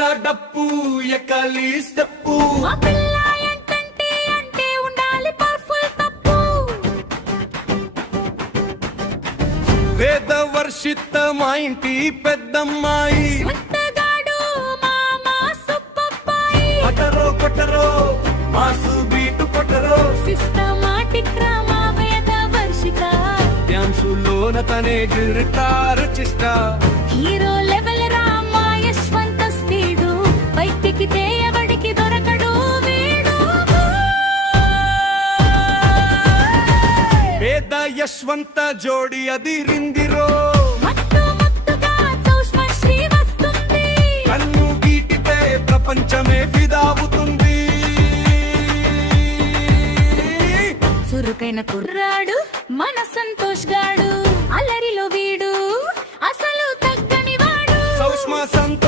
ఎక్కరా డప్పు ఎక్కాలి స్టెప్పు మా పిల్ల ఏంటంటే అంటే ఉండాలి పవర్ఫుల్ తప్పు వేద వర్షిత మా ఇంటి పెద్దమ్మాయి ముత్తగాడు మామ సుబ్బబ్బాయి కొట్టరో కొట్టరో మాసు బీటు కొట్టరో సిస్టమాటిక్ రామా వేద వర్షిక డ్యాన్సులోన తనే గిటారు చిస్టా hero level Rama Yashwanth speed బయటికితే ఎవడికి దొరకడు వీడు వేద యశ్వంత జోడి అదిరిందిరో మత్తు మత్తుగా సూక్ష్మ శ్రీ వస్తుంది కన్ను గీటితే ప్రపంచమే ఫిదావుతుంది చురుకైన కుర్రాడు మన సంతోష్ గాడు అల్లరిలో వీడు అసలు తగ్గని వాడు సౌష్మ సంతో